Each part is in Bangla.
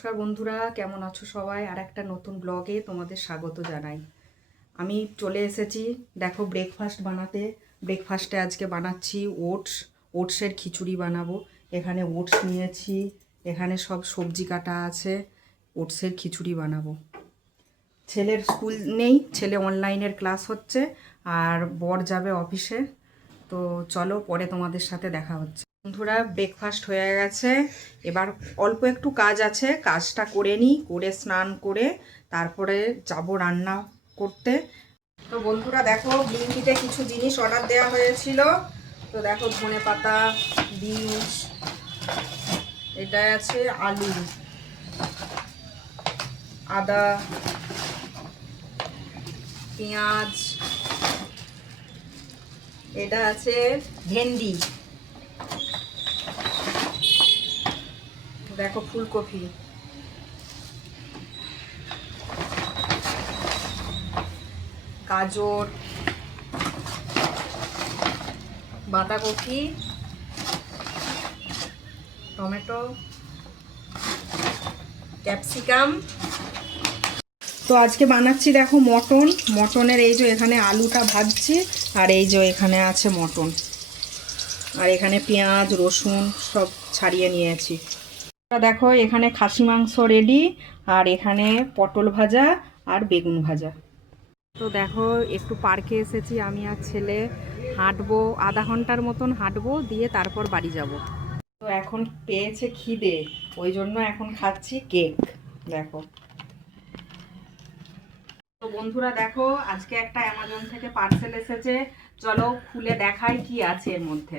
নমস্কার বন্ধুরা, কেমন আছো সবাই? আর একটা নতুন ব্লগে তোমাদের স্বাগত জানাই। আমি চলে এসেছি, দেখো ব্রেকফাস্ট বানাতে। ব্রেকফাস্টে আজকে বানাচ্ছি ওটস ওটসের খিচুড়ি বানাবো। এখানে ওটস নিয়েছি, এখানে সব সবজি কাটা আছে ওটসের খিচুড়ি বানাবো। ছেলের স্কুল নেই, ছেলে অনলাইনের ক্লাস হচ্ছে, আর বর যাবে অফিসে তো চলো পরে তোমাদের সাথে দেখা হচ্ছে। বন্ধুরা ব্রেকফাস্ট হয়ে গেছে। এবার অল্প একটু কাজ আছে, কাজটা করে নিই, করে স্নান করে তারপরে যাব রান্না করতে। তো বন্ধুরা, দেখো ব্লিঙ্কিতে কিছু জিনিস অর্ডার দেওয়া হয়েছিল। তো দেখো, ধনে পাতা, বিনস, এটা আছে আলু, আদা, পেঁয়াজ, এটা আছে ভেন্ডি। দেখো ফুলকপি। গাজর, বাঁধাকপি, টমেটো, ক্যাপসিকাম। তো আজকে বানাচ্ছি দেখো মটন। মটনের এই যে এখানে আলুটা ভাজছি, আর এই যে এখানে আছে মটন। আর এখানে পেঁয়াজ, রসুন সব ছাড়িয়ে নিয়েছি। দেখো, এখানে খাসি মাংস রেডি আর এখানে পটল ভাজা আর বেগুন ভাজা। তো দেখো, একটু পার্কে এসেছি, আমি আর ছেলে। হাঁটবো, আধা ঘণ্টার মতন হাঁটবো, দিয়ে তারপর বাড়ি যাব। তো এখন পেয়েছে খিদে, ওই জন্য এখন খাচ্ছি কেক, দেখো। তো বন্ধুরা দেখো, আজকে একটা অ্যামাজন থেকে পার্সেল এসেছে। চলো খুলে দেখাই কি আছে এর মধ্যে।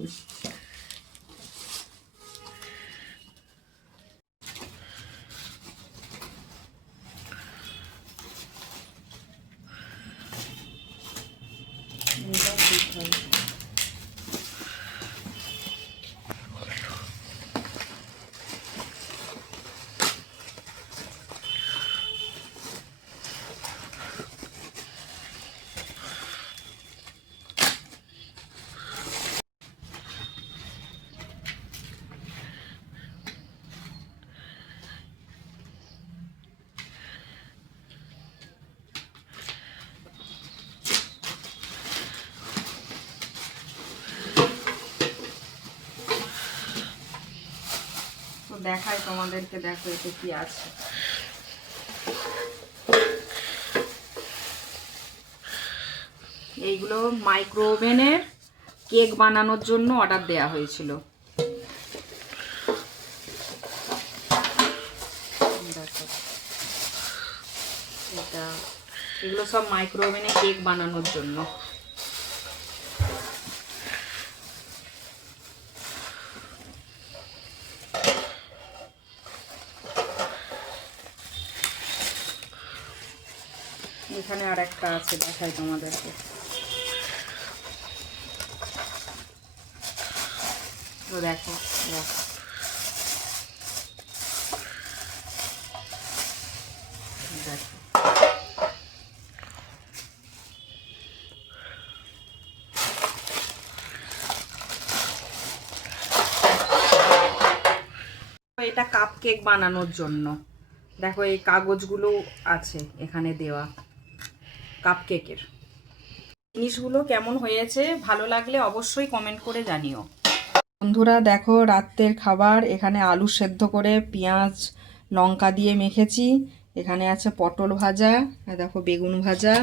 তো দেখাই তোমাদেরকে দেখো এতে কি আছে। এইগুলো মাইক্রো ওভেনের কেক বানানোর জন্য অর্ডার দেয়া হয়েছিল। এটা এগুলো সব মাইক্রো ওভেনে কেক বানানোর জন্য। এখানে আর একটা আছে, দেখাই তোমাদেরকে। দেখো দেখো। দেখো। এটা কাপ কেক বানানোর জন্য। দেখো এই কাগজগুলো আছে এখানে দেওয়া। কাপ কেকের জিনিসগুলো কেমন হয়েছে, ভালো লাগলে অবশ্যই কমেন্ট করে জানিও। বন্ধুরা, দেখো রাত্রের খাবার, এখানে আলু সেদ্ধ করে পেঁয়াজ, লঙ্কা দিয়ে মেখেছি। এখানে আছে পটল ভাজা, আর দেখো বেগুন ভাজা,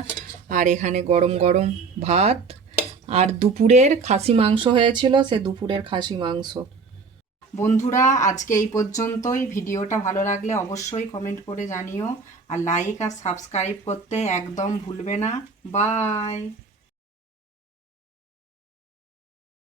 আর এখানে গরম গরম ভাত। আর দুপুরের খাসি মাংস হয়েছিল, সে দুপুরের খাসি মাংস। বন্ধুরা, আজকে এই পর্যন্তই। ভিডিওটা ভালো লাগলে অবশ্যই কমেন্ট করে জানিও। আর লাইক আর সাবস্ক্রাইব করতে একদম ভুলবে না। বাই